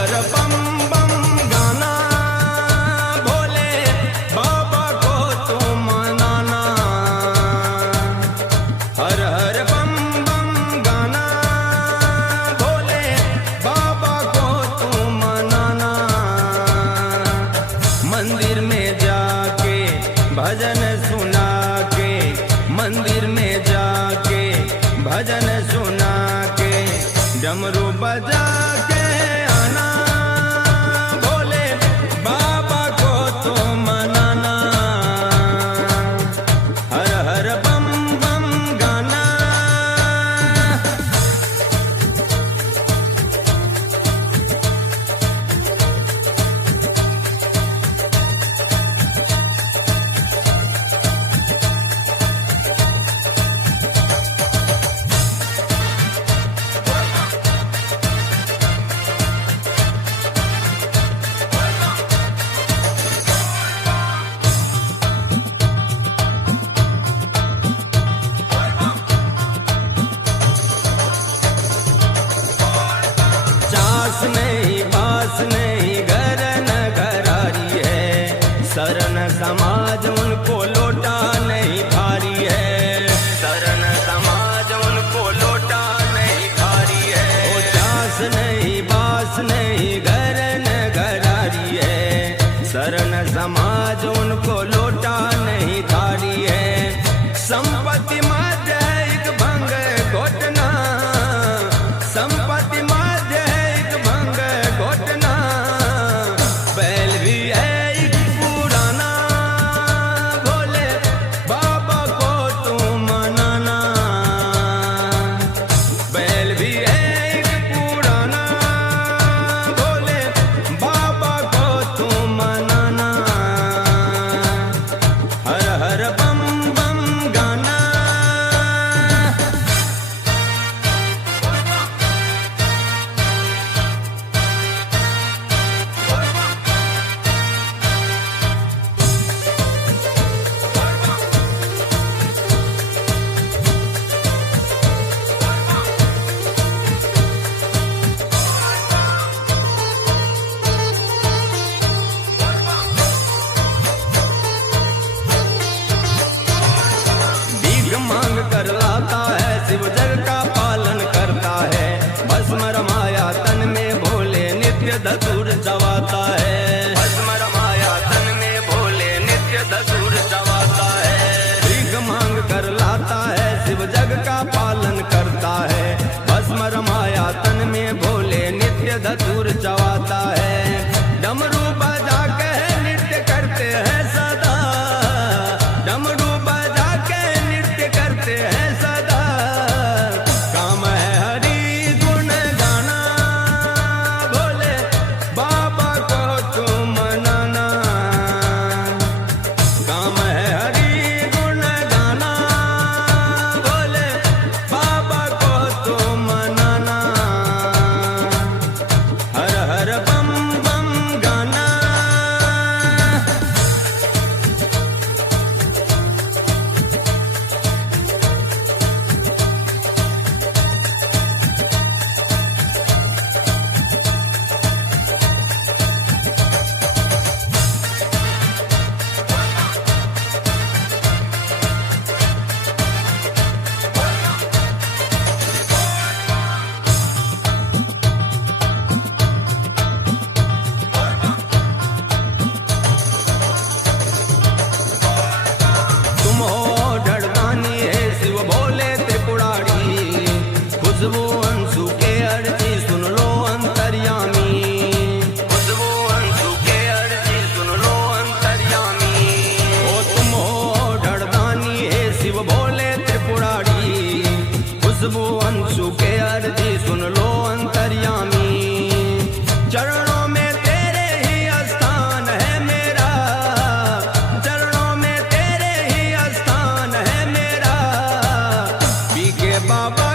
हर बम बम गाना, भोले बाबा को तू मनाना। हर हर बम बम गाना, भोले बाबा को तू मनाना। मंदिर में जाके भजन सुना के, मंदिर में जाके भजन सुना के, डमरू बजा के आना, भोले बाबा को तो मनाना। हर हर बम बम गाना। चास नहीं बास नहीं घर न घरारी है, शरण समाज उनको लौटा नहीं भारी है। शरण समाज उनको लौटा नहीं भारी है। ओ चास नहीं बास नहीं घर न घरारी है, शरण समाज उनको लौटा नहीं थारी है। संपत्ति मध्य एक भंग घोटना, संपत्ति मध्य एक भंग घोटना। बैल भी है एक पुराना, भोले बाबा को तू मनाना। बैल भी है एक पुराना, भोले बाबा को तू मनाना। हर हर बम बम गाना। भीख मांग कर लाता है, शिव जग का पालन करता है। भस्म रमाया तन में भोले नित्य धतूर चबाता है। भस्म रमाया तन में भोले नित्य धतूर चबाता है। भीख मांग कर लाता है, शिव जग का पालन करता है। भस्म रमाया तन में भोले नित्य धतूर चबाता है। डमरू बजा के नृत्य करते हैं सदा, डमरू बजा के नृत्य करते हैं सदा। काम है हरि गुण गाना, भोले बाबा को तू मनाना। काम है हरि गुण गाना, भोले बाबा को तू मनाना। हर हर बम बम गाना। तुम हो ढड़दानी है शिव भोले त्रिपुरारी, खुशबू अंशु के अर्जी सुन लो अंतर्यामी। खुशबू अंशु के अर्जी सुन लो अंतर्यामी। ओ तुम हो ढड़दानी है शिव भोले त्रिपुरारी, खुशबू अंशु के अर्जी सुन लो अंतर्यामी। चरणों में तेरे ही स्थान है मेरा, चरणों में तेरे ही स्थान है मेरा। पी के बाबा